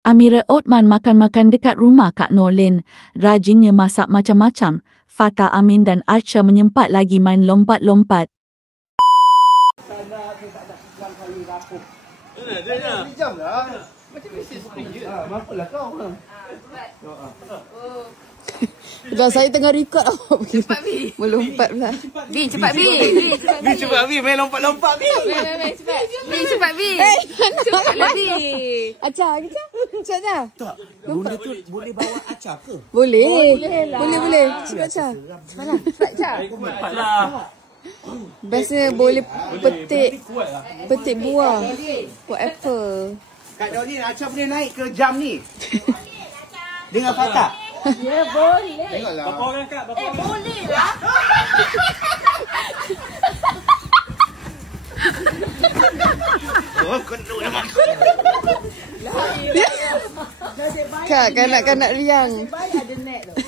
Amira Othman makan-makan dekat rumah Kak Norlin. Rajinnya masak macam-macam. Fatah Amin dan Archa menyempat lagi main lompat-lompat. Jam lah. Macam mesti spring je. Mampuslah kau. Dah saya tengah record awak pergi. Cepat Bi. Melompat pula. Bi cepat Bi. Bi cepat Bi main lompat-lompat Bi. Cepat. Bi cepat Bi. Cepatlah Bi. Acah kita. Acah. Tak. Bunda tu boleh bawa acah ke? Boleh. Boleh. Cepat Acah. Cepatlah. Cepat Acah. Cepatlah. Bestnya boleh petik buah. Buat apple. Kak Dolin, acah boleh naik ke jam ni? Dengan Fatah? Ya boleh. Tengoklah. Berapa orang Kak? Boleh lah. Oh, kena memang. Kak, kanak-kanak riang. Ada net tu.